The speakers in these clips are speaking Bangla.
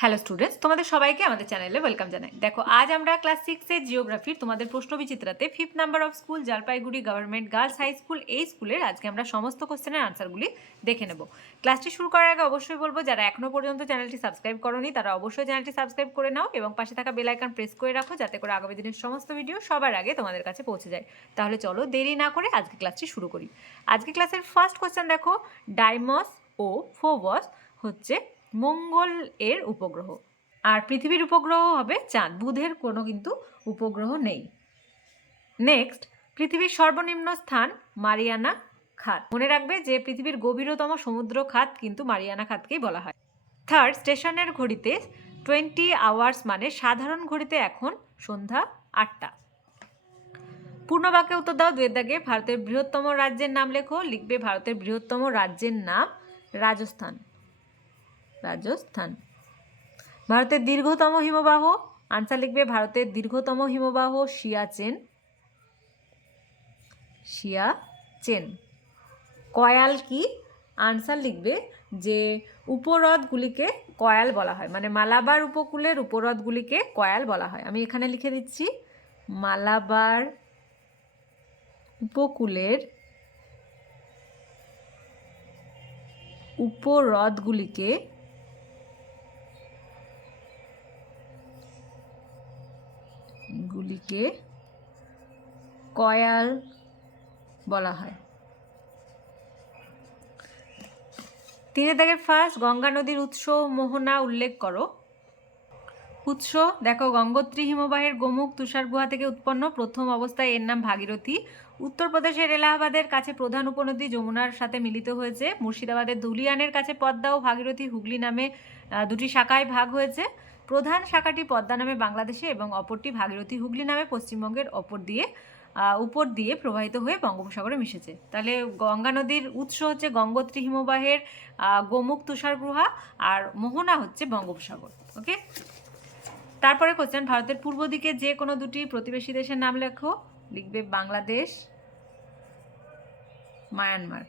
হ্যালো স্টুডেন্টস তোমাদের সবাইকে আমাদের চ্যানেলে ওয়েলকাম জানাই। দেখো, আজ আমরা ক্লাস সিক্সের জিওগ্রাফির তোমাদের প্রশ্ন বিচিত্রাতে fifth number of school Jalpaiguri government girls high school এই স্কুলের আজকে আমরা সমস্ত কোশ্চেনের আনসারগুলি দেখে নেব। ক্লাসটি শুরু করার আগে অবশ্যই বলব, যারা এখনও পর্যন্ত চ্যানেলটি সাবস্ক্রাইব করনি, তারা অবশ্যই চ্যানেলটি সাবস্ক্রাইব করে নাও এবং পাশে থাকা বেল প্রেস করে রাখো, যাতে করে আগামী দিনের সমস্ত ভিডিও সবার আগে তোমাদের কাছে পৌঁছে যায়। তাহলে চলো দেরি না করে আজকে ক্লাসটি শুরু করি। আজকে ক্লাসের ফার্স্ট কোশ্চেন দেখো ডাইমস ও ফোবস হচ্ছে মঙ্গল এর উপগ্রহ। আর পৃথিবীর উপগ্রহ হবে চাঁদ। বুধের কোনো কিন্তু উপগ্রহ নেই। নেক্সট পৃথিবীর সর্বনিম্ন স্থান মারিয়ানা খাত। মনে রাখবে যে পৃথিবীর গভীরতম সমুদ্র খাত কিন্তু মারিয়ানা খাতকেই বলা হয়। থার্ড স্টেশনের ঘড়িতে টোয়েন্টি আওয়ার্স মানে সাধারণ ঘড়িতে এখন সন্ধ্যা আটটা। পূর্ণবাক্যে উত্তর দাও। দুয়ের দাগে ভারতের বৃহত্তম রাজ্যের নাম লেখো। লিখবে ভারতের বৃহত্তম রাজ্যের নাম রাজস্থান। রাজস্থান। ভারতের দীর্ঘতম হিমবাহ, আনসার লিখবে ভারতের দীর্ঘতম হিমবাহ সিয়াচেন সিয়াচেন কয়াল কি? আনসার লিখবে যে উপহ্রদগুলিকে কয়াল বলা হয়। মানে মালাবার উপকূলের উপহ্রদগুলিকে কয়াল বলা হয়। আমি এখানে লিখে দিচ্ছি, মালাবার উপকূলের উপহ্রদগুলিকে গুলিকে কয়াল বলা হয়। তিনের দাগের ফার্স্ট গঙ্গা নদীর উৎস মোহনা উল্লেখ করো। উৎস, দেখো, গঙ্গোত্রী হিমবাহের গোমুখ তুষার গুহা থেকে উৎপন্ন। প্রথম অবস্থায় এর নাম ভাগীরথী। উত্তরপ্রদেশের এলাহাবাদের কাছে প্রধান উপনদী যমুনার সাথে মিলিত হয়েছে। মুর্শিদাবাদের ধুলিয়ানের কাছে পদ্মা ও ভাগীরথী হুগলি নামে দুটি শাখায় ভাগ হয়েছে। প্রধান শাখাটি পদ্মা নামে বাংলাদেশে এবং অপরটি ভাগীরথী হুগলি নামে পশ্চিমবঙ্গের অপর দিয়ে উপর দিয়ে প্রবাহিত হয়ে বঙ্গোপসাগরে মিশেছে। তাহলে গঙ্গা নদীর উৎস হচ্ছে গঙ্গোত্রী হিমবাহের গোমুখ তুষার গুহা আর মোহনা হচ্ছে বঙ্গোপসাগর, ওকে? তারপরে কোশ্চেন ভারতের পূর্ব দিকে যে কোনো দুটি প্রতিবেশী দেশের নাম লেখো। লিখবে বাংলাদেশ, মায়ানমার।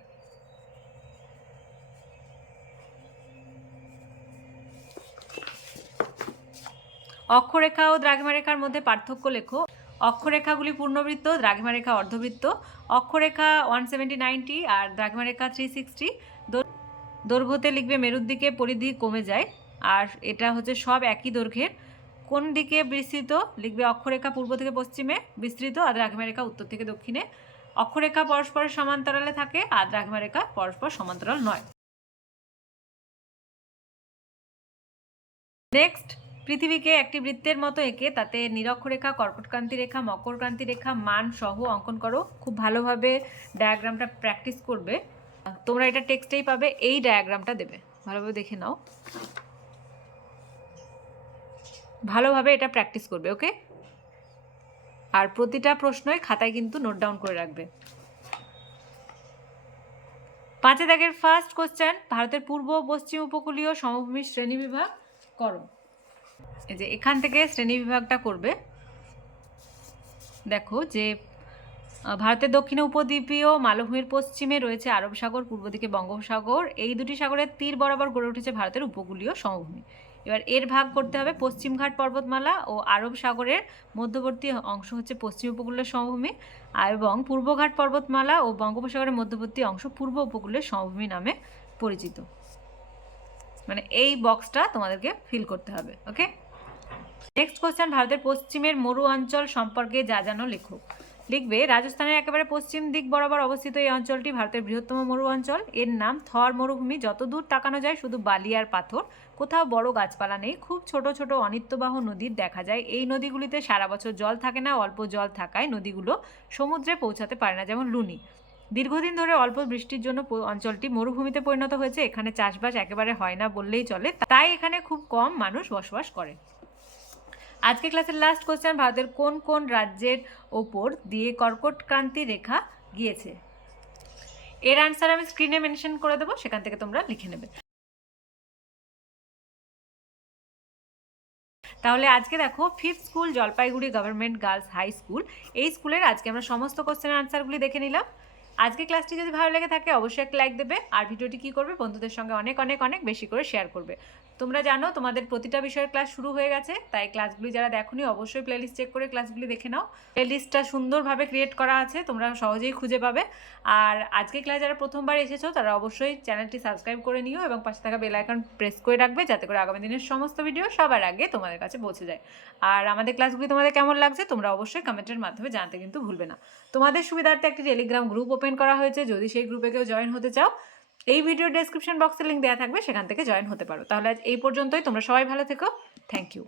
অক্ষরেখা ও দ্রাঘিমারেখার মধ্যে পার্থক্য লেখো। অক্ষরেখাগুলি পূর্ণবৃত্ত, দ্রাঘিমারেখা অর্ধবৃত্ত। অক্ষরেখা ওয়ান সেভেন্টি নাইনটি আর দ্রাঘিমারেখা থ্রি সিক্সটি দৈর্ঘ্যতে লিখবে মেরুর দিকে, পরিধি কমে যায়। আর এটা হচ্ছে সব একই দৈর্ঘ্যের। কোন দিকে বিস্তৃত? লিখবে অক্ষরেখা পূর্ব থেকে পশ্চিমে বিস্তৃত আর দ্রাঘিমারেখা উত্তর থেকে দক্ষিণে। অক্ষরেখা পরস্পরের সমান্তরালে থাকে আর দ্রাঘিমারেখা পরস্পর সমান্তরাল নয়। নেক্সট পৃথিবীকে একটি বৃত্তের মতো এঁকে তাতে নিরক্ষরেখা কর্কটক্রান্তি রেখা, মকরক্রান্তি রেখা, মান সহ অঙ্কন করো। খুব ভালোভাবে ডায়াগ্রামটা প্র্যাকটিস করবে। তোমরা এটা টেক্সটেই পাবে, এই ডায়াগ্রামটা দেবে। ভালোভাবে দেখে নাও। ভালোভাবে এটা প্র্যাকটিস করবে ওকে আর প্রতিটা প্রশ্নই খাতায় কিন্তু নোট ডাউন করে রাখবে। পাঁচে দাগের ফার্স্ট কোশ্চেন ভারতের পূর্ব, পশ্চিম, উপকূলীয় সমভূমির শ্রেণীবিভাগ করো। এই যে এখান থেকে শ্রেণি বিভাগটা করবে। দেখো যে ভারতের দক্ষিণে উপদ্বীপীয় মালভূমির পশ্চিমে রয়েছে আরব সাগর, পূর্ব দিকে বঙ্গোপসাগর। এই দুটি সাগরের তীর বরাবর গড়ে উঠেছে ভারতের উপকূলীয় সমভূমি। এবার এর ভাগ করতে হবে পশ্চিমঘাট পর্বতমালা ও আরব সাগরের মধ্যবর্তী অংশ হচ্ছে পশ্চিম উপকূলের সমভূমি। এবং পূর্বঘাট পর্বতমালা ও বঙ্গোপসাগরের মধ্যবর্তী অংশ পূর্ব উপকূলের সমভূমি নামে পরিচিত। মানে এই বক্সটা তোমাদেরকে ফিল করতে হবে ওকে নেক্সট কোশ্চেন ভারতের পশ্চিমের মরু অঞ্চল সম্পর্কে যা জানো লেখো লিখবে, রাজস্থানের একেবারে পশ্চিম দিক বরাবর অবস্থিত এই অঞ্চলটি ভারতের বৃহত্তম মরু অঞ্চল। এর নাম থর মরুভূমি। যত দূর তাকানো যায়, শুধু বালি আর পাথর। কোথাও বড় গাছপালা নেই। খুব ছোট ছোট অনিত্যবাহ নদীর দেখা যায়। এই নদীগুলিতে সারা বছর জল থাকে না, অল্প জল থাকায় নদীগুলো সমুদ্রে পৌঁছাতে পারে না, যেমন লুনি। দীর্ঘদিন ধরে অল্প বৃষ্টির জন্য অঞ্চলটি মরুভূমিতে পরিণত হয়েছে। এখানে চাষবাস একেবারে হয় না বললেই চলে। তাই এখানে খুব কম মানুষ বসবাস করে। আজকে ক্লাসের লাস্ট কোশ্চেন ভারতের কোন কোন রাজ্যের ওপর দিয়ে কর্কট ক্রান্তি রেখা গিয়েছে? এর আনসার আমি স্ক্রিনে মেনশন করে দেবো, সেখান থেকে তোমরা লিখে নেবে। তাহলে আজকে দেখো fifth school Jalpaiguri government girls high school এই স্কুলের আজকে আমরা সমস্ত কোশ্চেনের আনসারগুলি দেখে নিলাম। আজকে ক্লাসটি যদি ভালো লেগে থাকে, অবশ্যই একটা লাইক দেবে। আর ভিডিওটি কী করবে, বন্ধুদের সঙ্গে অনেক অনেক অনেক বেশি করে শেয়ার করবে। তোমরা জানো, তোমাদের প্রতিটা বিষয়ের ক্লাস শুরু হয়ে গেছে, তাই ক্লাসগুলি যারা দেখোনি অবশ্যই প্লেলিস্ট চেক করে ক্লাসগুলি দেখে নাও। প্লেলিস্টটা সুন্দরভাবে ক্রিয়েট করা আছে, তোমরা সহজেই খুঁজে পাবে। আর আজকে ক্লাস যারা প্রথমবার এসেছ, তারা অবশ্যই চ্যানেলটি সাবস্ক্রাইব করে নিও এবং পাশে থাকা বেল আইকন প্রেস করে রাখবে, যাতে করে আগামী দিনের সমস্ত ভিডিও সবার আগে তোমাদের কাছে পৌঁছে যায়। আর আমাদের ক্লাসগুলি তোমাদের কেমন লাগছে, তোমরা অবশ্যই কমেন্টের মাধ্যমে জানতে কিন্তু ভুলবে না। তোমাদের সুবিধার্থে একটি টেলিগ্রাম গ্রুপ ওপেন করা হয়েছে, যদি সেই গ্রুপে কেউ জয়েন হতে চাও এই ভিডিও ডেসক্রিপশন বক্সে লিঙ্ক দেওয়া থাকবে, সেখান থেকে জয়েন হতে পারো। তাহলে আজ এই পর্যন্তই, তোমরা সবাই ভালো থেকো। Thank you